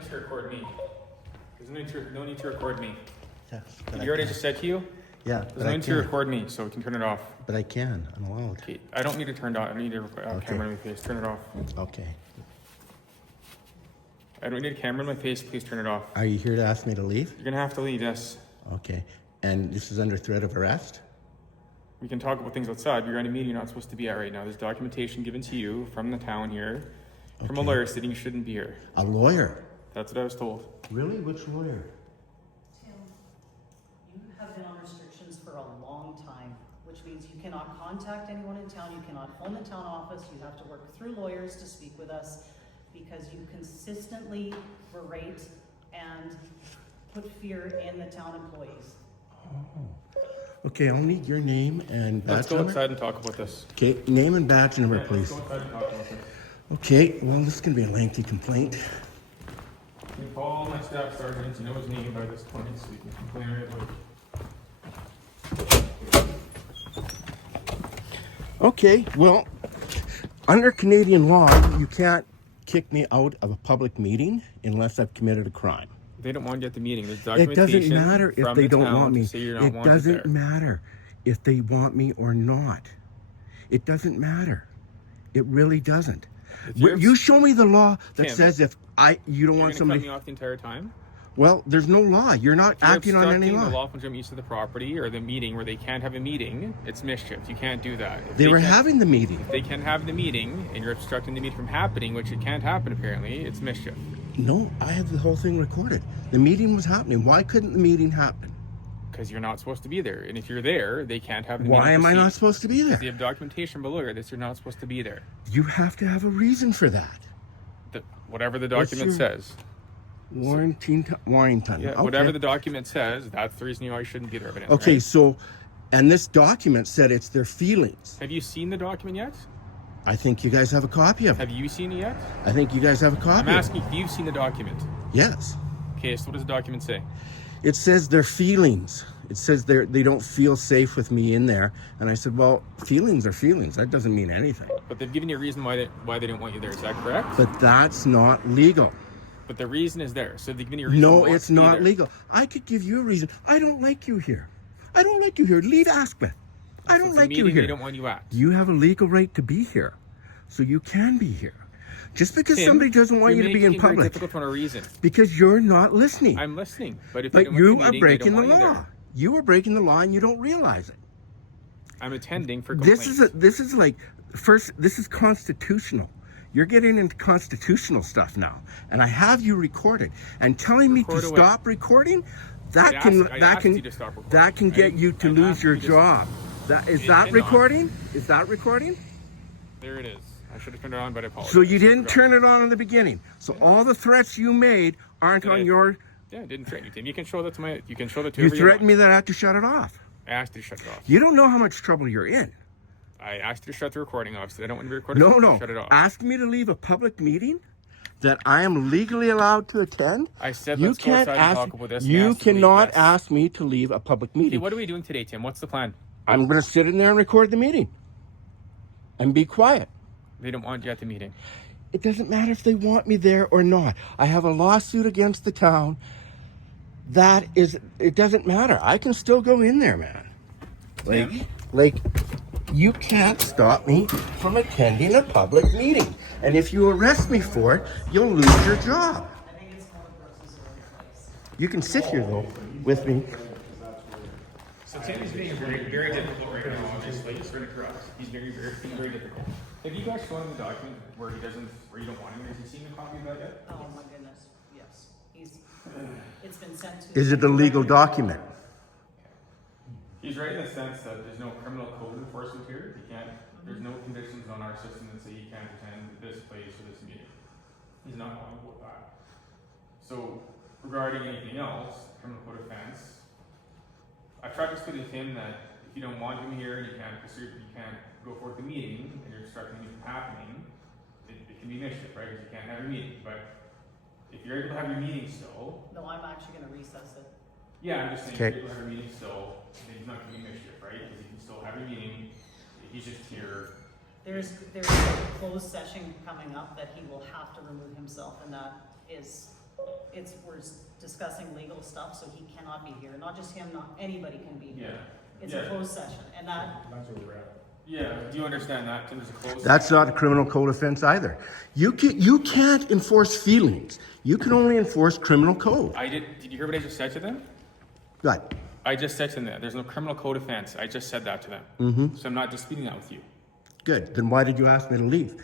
need to record me. There's no need to record me. Yeah, You already just said to you? Yeah, There's no need to record me, so we can turn it off. But I can. I'm allowed. Okay, I don't need to turn it on. I don't need a camera in my face. Turn it off. Okay. I don't need a camera in my face. Please turn it off. Are you here to ask me to leave? You're gonna have to leave, yes. Okay. And this is under threat of arrest? We can talk about things outside. You're at a meeting you're not supposed to be at right now. There's documentation given to you from the town here, from a lawyer stating you shouldn't be here. A lawyer? That's what I was told. Really? Which lawyer? Tim, you have been on restrictions for a long time, which means you cannot contact anyone in town, you cannot phone the town office, you have to work through lawyers to speak with us because you consistently berate and put fear in the town employees. Oh. Okay, I'll need your name and badge Let's go number. outside and talk about this. Okay, name and badge number, Yeah, please. Let's go outside and talk about this. Okay, well, this is going to be a lengthy complaint. You can call my staff sergeant. You know his name by this point, so you can complain right away. Okay, well, under Canadian law, you can't kick me out of a public meeting unless I've committed a crime. They don't want you at the meeting. There's It documentation doesn't matter if from they the don't town want me. to say you're not It wanted doesn't there. matter if they want me or not. It doesn't matter. It really doesn't. You show me the law that Tim, says if you don't want You're gonna cut somebody. me off the entire time? Well, there's no law. You're not You're acting on any obstructing the law. lawful use of the property or the meeting where they can't have a meeting. It's mischief. You can't do that. If They were can't- having the meeting. If they can have the meeting and you're obstructing the meeting from happening, which it can't happen apparently, it's mischief. No, I had the whole thing recorded. The meeting was happening. Why couldn't the meeting happen? Because you're not supposed to be there. And if you're there, they can't have the meeting. Why am I not supposed to be there? They have documentation below that you're not supposed to be there. You have to have a reason for that. Whatever the document says. Warrington. Yeah, Okay. whatever the document says, that's the reason you shouldn't be there. Evidently, Okay, right? so, and this document said it's their feelings. Have you seen the document yet? I think you guys have a copy of it. Have you seen it yet? I think you guys have a copy I'm of it. asking if you've seen the document. Yes. Okay, so what does the document say? It says their feelings. It says they don't feel safe with me in there. And I said, well, feelings are feelings. That doesn't mean anything. But they've given you a reason why they don't want you there. Is that correct? But that's not legal. But the reason is there. So they've given you a reason. No, not it's to be not there. legal. I could give you a reason. I don't like you here. I don't like you here. Leave Asquith. I So don't it's a like you meeting here. They don't want you at. You have a legal right to be here. So you can be here. Just because Tim, somebody doesn't want you to be in you're making it very public. difficult for a reason. Because you're not listening. I'm listening, but if But they don't you want the are meeting, breaking they the don't want you law. there. You are breaking the law and you don't realize it. I'm attending for complaints. This is like this is constitutional. You're getting into constitutional stuff now, and I have you recorded and telling me to Record away. stop recording. I asked you to stop recording. That can get you to I lose asked your you to- job. That is It that cannot. recording? Is that recording? There it is. I should have turned it on, but I apologize. So you didn't I forgot. turn it on in the beginning. So all the threats you made aren't Did on I- your. Yeah, I didn't threaten you, Tim. You can show that to my. You can show that to You whoever threatened me want. that I have to shut it off. I asked you to shut it off. You don't know how much trouble you're in. I asked you to shut the recording off. So I don't want to be recorded. No, so no. Shut it off. Ask me to leave a public meeting that I am legally allowed to attend. I said You let's go can't outside and ask. talk about this. and You ask to leave cannot this. ask me to leave a public Okay, meeting. what are we doing today, Tim? What's the plan? I'm going to sit in there and record the meeting, and be quiet. They don't want you at the meeting. It doesn't matter if they want me there or not. I have a lawsuit against the town. It doesn't matter. I can still go in there, man. Like, you can't stop me from attending a public meeting. And if you arrest me for it, you'll lose your job. I think it's more gross place. You can sit here, though, with me. So Tim is being very, very difficult right now. Obviously, he's very corrupt. He's very, very difficult. Have you guys shown him the document where you don't want him? Has he seen a copy of that yet? Oh my goodness, yes. It's been sent to. Is it a legal document? He's right in the sense that there's no criminal code enforcement here. There's no conditions on our system that say he can't attend this place or this meeting. He's not going with that. So regarding anything else, criminal code offense, I've tried to explain to him that if you don't want him here and you can't go forward the meeting and you're obstructing the meeting from happening, it can be mischief, right? Because you can't have your meeting. But if you're able to have your meeting still, No, I'm actually gonna recess it. yeah, I'm just saying, Okay. if you're able to have your meeting still, then he's not going to be mischief, right? Because you can still have your meeting. He's just here. There's a closed session coming up that he will have to remove himself, and that is we're discussing legal stuff, so he cannot be here. Not just him, not anybody can be here. Yeah. It's a closed session, and that, That's where we're at. Yeah, do you understand that? Tim, there's a closed. That's not a criminal code offense either. You can't enforce feelings. You can only enforce criminal code. Did you hear what I just said to them? Right. I just said to them that there's no criminal code offense. I just said that to them. Mm-hmm. So I'm not disputing that with you. Good. Then why did you ask me to leave?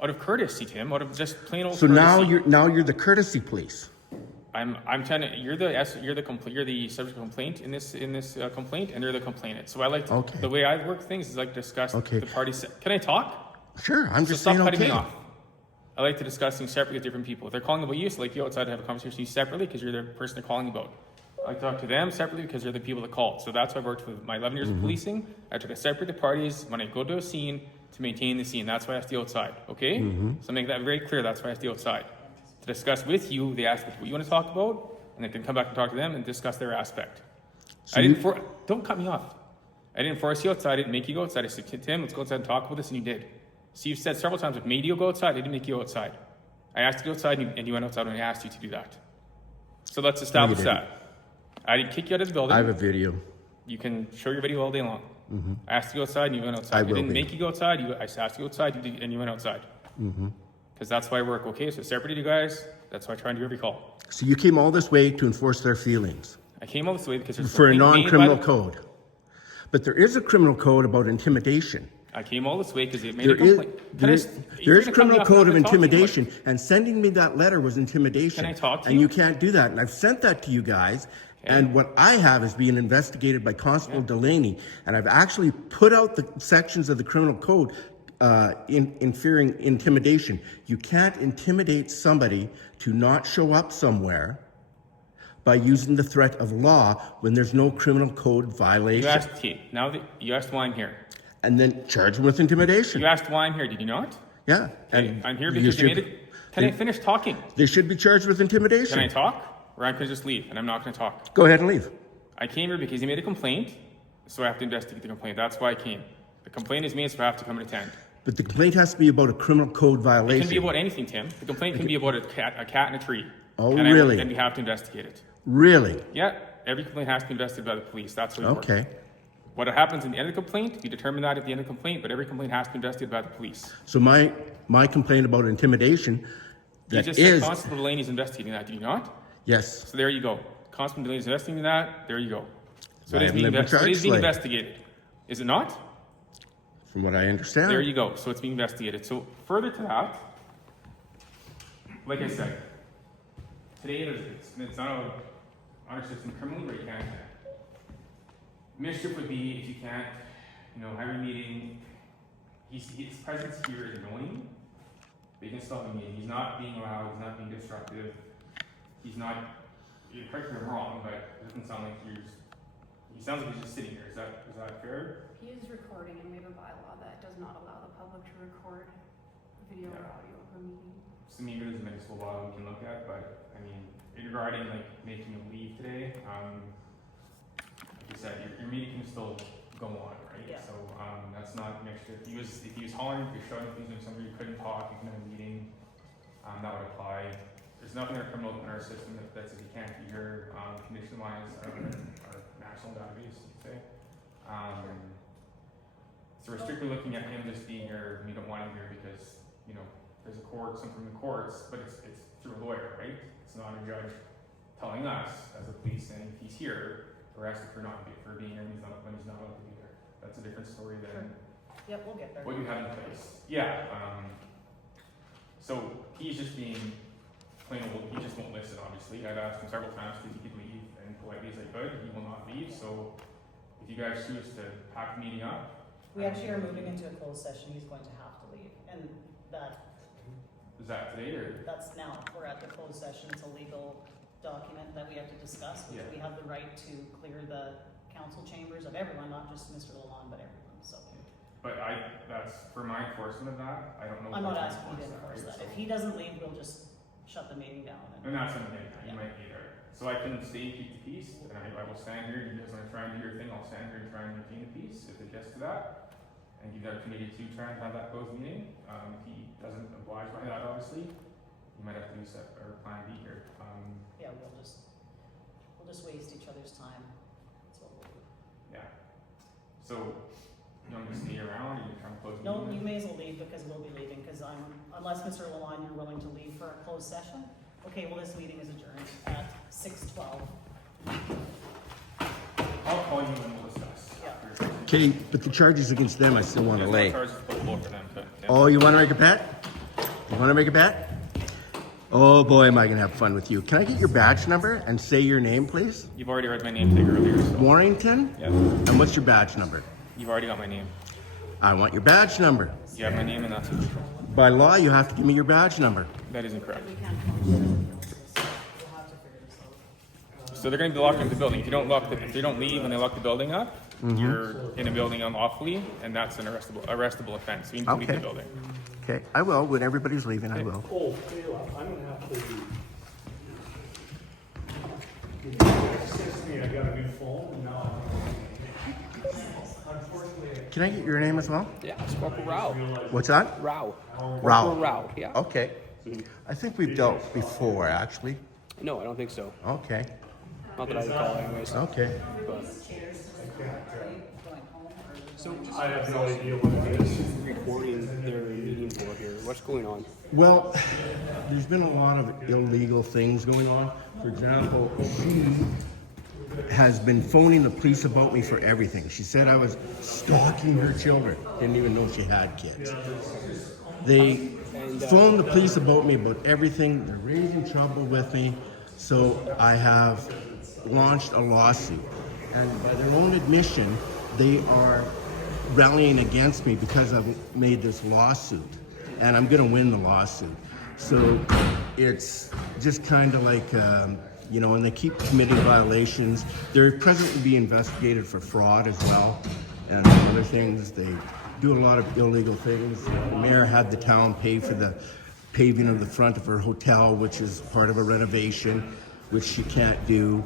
Out of courtesy, Tim, out of just plain old So courtesy. now you're the courtesy police. I'm trying to. You're the subject of complaint in this complaint, and you're the complainant. So I like to, Okay. the way I work things is like discuss Okay. the parties. Can I talk? Sure, I'm So just stop saying cutting okay. me off. I like to discuss things separately with different people. If they're calling about you, so like you outside to have a conversation with you separately because you're the person they're calling about. I like to talk to them separately because they're the people that called. So that's why I worked with my 11 years of policing. I try to separate the parties when I go to a scene to maintain the scene. That's why I have to stay outside. Okay? So make that very clear. That's why I have to stay outside. To discuss with you the aspect of what you want to talk about, and then can come back and talk to them and discuss their aspect. So Don't cut me off. I didn't force you outside. I didn't make you go outside. I said, Tim, let's go outside and talk about this, and you did. So you've said several times, I've made you go outside. I didn't make you go outside. I asked you to go outside, and you went outside when I asked you to do that. So let's establish that. I didn't kick you out of the building. I have a video. You can show your video all day long. I asked you to go outside, and you went outside. I didn't make you go outside. I asked you to go outside, and you went outside. Because that's why I work. Okay, so separate you guys. That's why I try and do every call. So you came all this way to enforce their feelings I came all this way because there's for a complaint made non-criminal by the- code. But there is a criminal code about intimidation. I came all this way because it made There a complaint. there is criminal code of intimidation, and sending me that letter was intimidation. Can I talk to and you? you can't do that. And I've sent that to you guys. And what I have is being investigated by Constable Delaney, and I've actually put out the sections of the criminal code in fearing intimidation. You can't intimidate somebody to not show up somewhere by using the threat of law when there's no criminal code violation. You asked why I'm here. And then charge them with intimidation. You asked why I'm here, did you not? Yeah. Okay, I'm here because you made it. Can I finish talking? They should be charged with intimidation. Can I talk? Or I could just leave, and I'm not going to talk. Go ahead and leave. I came here because he made a complaint, so I have to investigate the complaint. That's why I came. The complaint is made, so I have to come and attend. But the complaint has to be about a criminal code It violation. can be about anything, Tim. The complaint can be about a cat in a tree. Oh, and really? And we have to investigate it. Really? Yeah, every complaint has to be investigated by the police. That's what it works. Okay. What happens in the end of the complaint, we determine that at the end of the complaint, but every complaint has to be investigated by the police. So my complaint about intimidation, You that just is... said Constable Delaney's investigating that, did you not? Yes. So there you go. Constable Delaney's investigating that, there you go. So it I is haven't being, been charged, like- investigated. Is it not? From what I understand. There you go. So it's being investigated. So further to that, like I said, today it's not on our system criminally, but you can't. Mischief would be if you can't, have your meeting. His presence here is annoying. But you can stop the meeting. He's not being loud. He's not being disruptive. He's not. Correct me if I'm wrong, but it doesn't sound like he sounds like he's just sitting here. Is that fair? He is recording, and we have a bylaw that does not allow the public to record video or audio of a meeting. So maybe there's a municipal law we can look at, but I mean, regarding like making him leave today, like you said, your meeting can still go on, right? Yeah. So that's not mixture. If he was hollering, if you're showing if he was doing something you couldn't talk, you can have a meeting, that would apply. There's nothing in our criminal in our system that says you can't be here, condition wise, our national database, you'd say. So we're strictly looking at him just being here, and we don't want him here because, there's a court, something from the courts, but it's through a lawyer, right? It's not a judge telling us, as a police, saying if he's here, we're asking for being here when he's not allowed to be there. That's a different story than yep, we'll get there. what you have in place. Yeah, so he's just being plain old, he just won't listen, obviously. I've asked him several times if he could leave, and politely as I could, he will not leave, so if you guys choose to pack the meeting up. We actually are moving into a closed session. He's going to have to leave, and Is that today, or? that's now. We're at the closed session. It's a legal document that we have to discuss, which Yeah. we have the right to clear the council chambers of everyone, not just Mr. Lalonde, but everyone, so. But that's for my enforcement of that, I don't know. I'm if not I asking you to enforce right? that. So- If he doesn't leave, we'll just shut the meeting down. And that's something, you Yeah. might be there. So I can stay and keep the peace, and I will stand here, and you guys wanna try and do your thing, I'll stand here and try and maintain the peace, if it gets to that. And give the opportunity to try and have that closed meeting, if he doesn't oblige by that, obviously. you might have to do set or plan B here. Yeah, we'll just waste each other's time. That's what we'll do. Yeah. So, you want me to stay around, or you try and close the No, meeting? you may as well leave because we'll be leaving, because unless Mr. Lalonde, you're willing to leave for a closed session. Okay, well, this meeting is adjourned at 6:12. I'll call you and we'll discuss. Yeah. Okay, but the charges against them, I still want to There's no lay. charges applicable for them, but, yeah. Oh, you want to make a bet? You want to make a bet? Oh boy, am I going to have fun with you. Can I get your badge number and say your name, please? You've already read my name tag earlier, so. Warrington? Yeah. And what's your badge number? You've already got my name. I want your badge number. You have my name and that's it. By law, you have to give me your badge number. That is incorrect. We can't function. We'll have to figure this out. So they're gonna be locked in the building. If they don't leave and they lock the building up, you're in a building unlawfully, and that's an arrestable offense. You need to leave the Okay. building. Okay, I will. When everybody's leaving, I will. Oh, Kayla, I'm gonna have to leave. Excuse me, I got a new phone and now unfortunately Can I get your name as well? Yeah, it's Corporal Rao. What's that? Rao. Rao. Corporal Rao, yeah. Okay. I think we've dealt before, actually. No, I don't think so. Okay. Not that I recall anyways. Okay. But Going home or? I have no idea what it is. recording their meeting for here. What's going on? Well, there's been a lot of illegal things going on. For example, she has been phoning the police about me for everything. She said I was stalking her children. Didn't even know she had kids. They phoned the police about me about everything. They're raising trouble with me. So I have launched a lawsuit. And by their own admission, they are rallying against me because I've made this lawsuit. And I'm going to win the lawsuit. So it's just kind of like, you know, and they keep committing violations. They're presently being investigated for fraud as well and other things. They do a lot of illegal things. The mayor had the town pay for the paving of the front of her hotel, which is part of a renovation, which she can't do.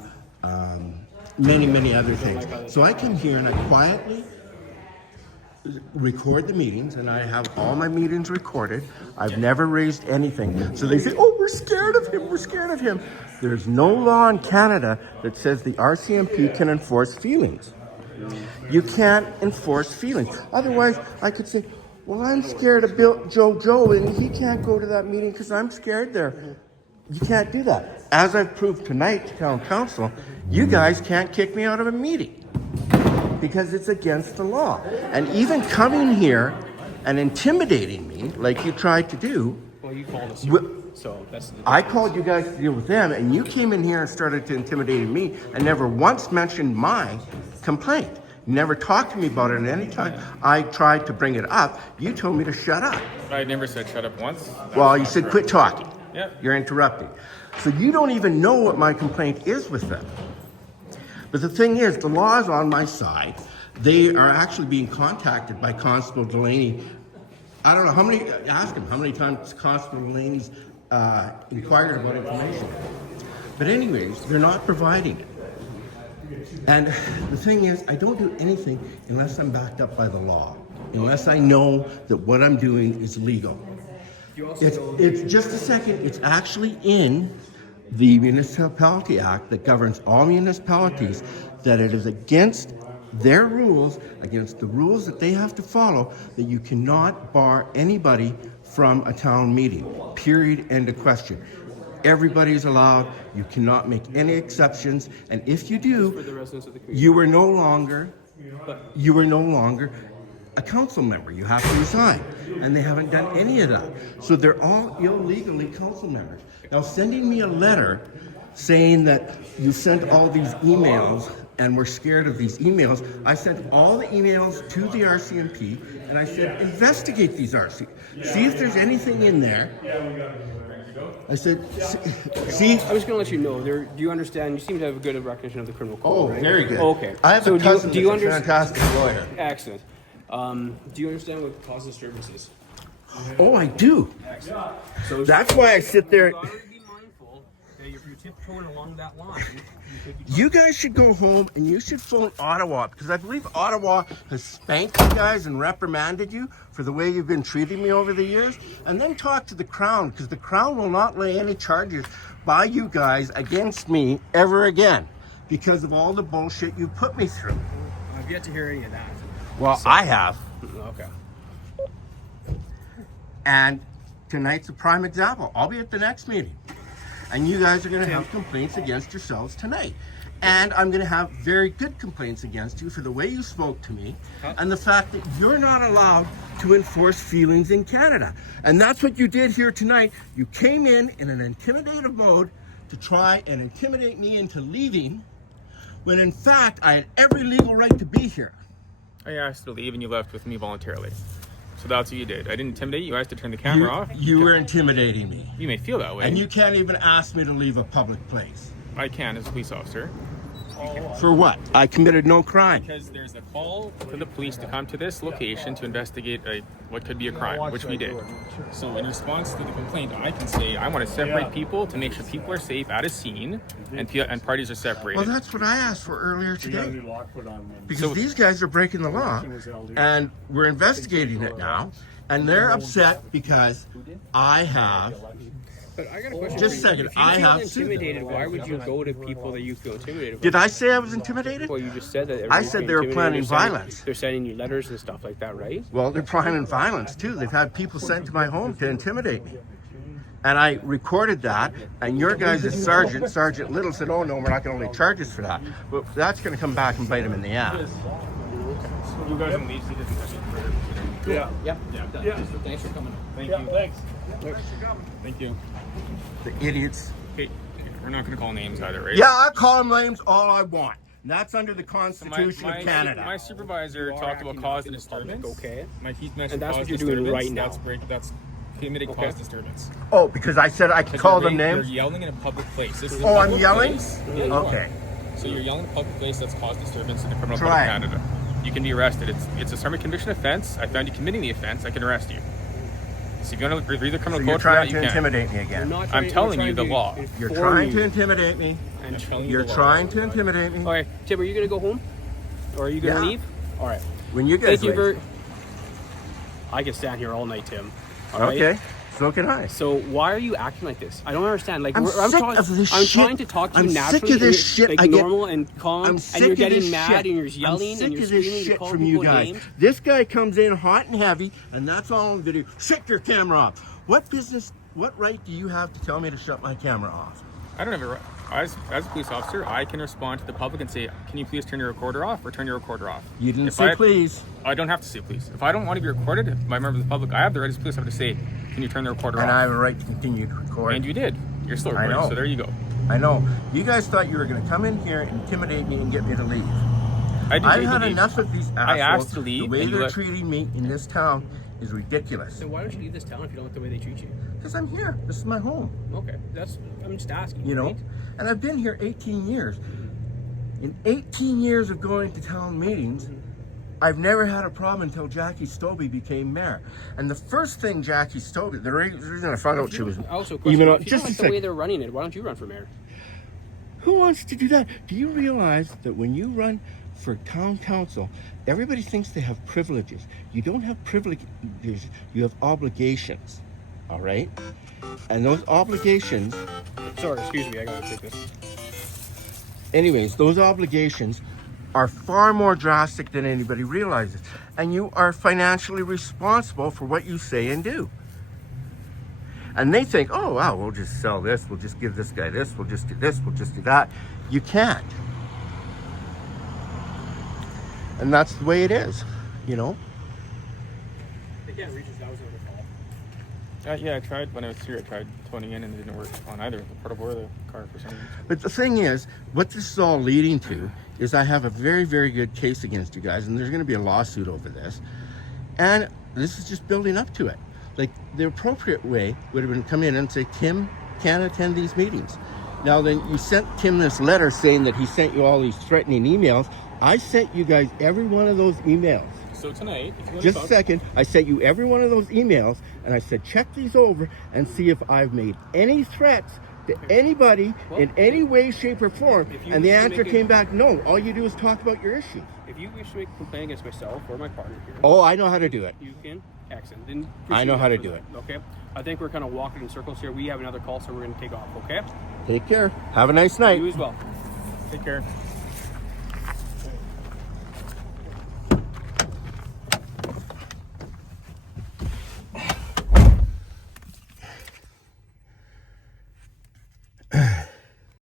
Many, many other things. So I come here and I quietly record the meetings, and I have all my meetings recorded. I've never raised anything. So they say, oh, we're scared of him, we're scared of him. There's no law in Canada that says the RCMP can enforce feelings. You can't enforce feelings. Otherwise, I could say, well, I'm scared of Joe, and he can't go to that meeting because I'm scared there. You can't do that. As I've proved tonight to town council, you guys can't kick me out of a meeting because it's against the law. And even coming here and intimidating me, like you tried to do, Well, you called us. So that's the I called you guys to deal with them, and you came in here and started to intimidate me and never once mentioned my complaint. You never talked to me about it, and any time I tried to bring it up, you told me to shut up. I never said shut up once. Well, you said quit talking. Yeah. You're interrupting. So you don't even know what my complaint is with them. But the thing is, the law is on my side. They are actually being contacted by Constable Delaney. I don't know how many, ask him how many times Constable Delaney's inquired about information. But anyways, they're not providing it. And the thing is, I don't do anything unless I'm backed up by the law. Unless I know that what I'm doing is legal. It's just a second, it's actually in the Municipality Act that governs all municipalities, that it is against their rules, against the rules that they have to follow, that you cannot bar anybody from a town meeting. Period. End of question. Everybody's allowed. You cannot make any exceptions. And if you for do, the residents of the community. you are no longer a council member. You have to resign. And they haven't done any of that. So they're all illegally council members. Now, sending me a letter saying that you sent all these emails and we're scared of these emails, I sent all the emails to the RCMP and I said, investigate these RC. See if there's anything in there. I said, see. I was going to let you know. Do you understand? You seem to have a good recognition of the criminal code. Oh, right? very good. Okay. I have So a cousin do you that's a understand? fantastic lawyer. Excellent. Do you understand what causes disturbances? Oh, I do. So That's why I sit there. You gotta be mindful that If you're tiptoeing along that line, you could be. You guys should go home and you should phone Ottawa, because I believe Ottawa has spanked you guys and reprimanded you for the way you've been treating me over the years. And then talk to the Crown, because the Crown will not lay any charges by you guys against me ever again because of all the bullshit you put me through. I've yet to hear any of that. Well, I have. Okay. And tonight's a prime example. I'll be at the next meeting. And you guys are going to have complaints against yourselves tonight. And I'm going to have very good complaints against you for the way you spoke to me and the fact that you're not allowed to enforce feelings in Canada. And that's what you did here tonight. You came in an intimidative mode to try and intimidate me into leaving, when in fact I had every legal right to be here. I asked to leave and you left with me voluntarily. So that's what you did. I didn't intimidate you. I asked to turn the camera off. You were intimidating me. You may feel that way. And you can't even ask me to leave a public place. I can as a police officer. For what? I committed no crime. Because there's a call for the police to come to this location to investigate what could be a crime, which we did. So in response to the complaint, I can say I want to separate people to make sure people are safe at a scene and parties are separated. Well, that's what I asked for earlier today. Because So- these guys are breaking the law, and we're investigating it now, and they're upset because I have. But I got a question. Just a second, If you I feel have sued them. intimidated, why would you go to people that you feel intimidated Did by? I say I was intimidated? Well, you just said that. I everybody's said being they were intimidated. planning violence. They're sending you letters and stuff like that, right? Well, they're planning violence too. They've had people sent to my home to intimidate me. And I recorded that, and your guys' Sergeant Little said, oh no, we're not going to lay charges for that. But that's going to come back and bite him in the ass. You guys can leave. Yeah. Yep. Yeah. Thanks for coming. Thank Yeah, you. thanks. Thank you. The idiots. Hey, we're not going to call names either, right? Yeah, I call them names all I want. And that's under the So Constitution of Canada. My supervisor talked about cause and disturbance. Okay. He mentioned And that's cause what you're doing disturbance. right now. That's committing cause disturbance. Oh, because I said I could call them You're names? yelling in a public place. This is a Oh, I'm public yelling? place. Yeah, you are. Okay. So you're yelling in a public place that's caused disturbance in the criminal code of Try it. Canada. You can be arrested. It's a summary conviction offense. I found you committing the offense. I can arrest you. So if you want to read the criminal So you're code for that, trying you to can. intimidate me We're again. not I'm telling you the law. You're inform trying you. to intimidate me. I'm telling you You're the law. trying to intimidate me. Okay, Tim, are you gonna go home, or are you gonna Yeah. leave? All right. When you guys Thank you leave. very. I can stand here all night, Tim. All right? Okay. So can I. So why are you acting like this? I don't understand. Like I'm sick of this I'm shit. trying to talk to you I'm naturally, sick of this and shit. like I get- normal and calm, I'm and sick you're of getting this mad shit. and you're yelling I'm sick and you're of this screaming. You're shit calling from you people guys. names. This guy comes in hot and heavy, and that's all on video. Shut your camera off. What business? What right do you have to tell me to shut my camera off? I don't have a right. As a police officer, I can respond to the public and say, can you please turn your recorder off or turn your recorder off? You didn't If say I- please. I don't have to say please. If I don't want to be recorded by a member of the public, I have the right as a police officer to say, can you turn the recorder And off? I have a right to continue to record. And you did. You're still I recording, know. so there you go. I know. You guys thought you were going to come in here, intimidate me, and get me to leave. I didn't I've need to had leave. enough of these assholes. I asked to leave, The way and you they're let- treating me in this town is ridiculous. Then why don't you leave this town if you don't like the way they treat you? Because I'm here. This is my home. Okay, I'm just asking. You know? right? And I've been here 18 years. In 18 years of going to town meetings, I've never had a problem until Jackie Stobbe became mayor. And the first thing Jackie Stobbe, the reason I found out she was Also, even if you just don't a like the way second. they're running it, why don't you run for mayor? Who wants to do that? Do you realize that when you run for town council, everybody thinks they have privileges. You don't have privileges, you have obligations. All right? And those obligations, Sorry, excuse me, I gotta take this. anyways, those obligations are far more drastic than anybody realizes. And you are financially responsible for what you say and do. And they think, oh, wow, we'll just sell this, we'll just give this guy this, we'll just do this, we'll just do that. You can't. And that's the way it is, you know? They can't reach us, that was over call. Yeah, I tried when I was here. I tried toning in and it didn't work on either the portable or the car for some reason. But the thing is, what this is all leading to is I have a very, very good case against you guys, and there's going to be a lawsuit over this. And this is just building up to it. Like, the appropriate way would have been come in and say, Tim can't attend these meetings. Now, then you sent Tim this letter saying that he sent you all these threatening emails. I sent you guys every one of those emails. So tonight, if you want Just to a second, I sent you every one of those emails, and I said, check these over and see if I've made any threats to anybody in any way, shape, or form, If you and the wish to answer make came back no. All you do is talk about your issues. If you wish to make a complaint against myself or my partner here, Oh, I know how to do it. you can. Excellent. Then I know how to proceed do after that, Okay. I think we're kind of walking in circles here. We have another call, so we're going to take off. Okay. Take care. Have a nice night. You as well. Take care.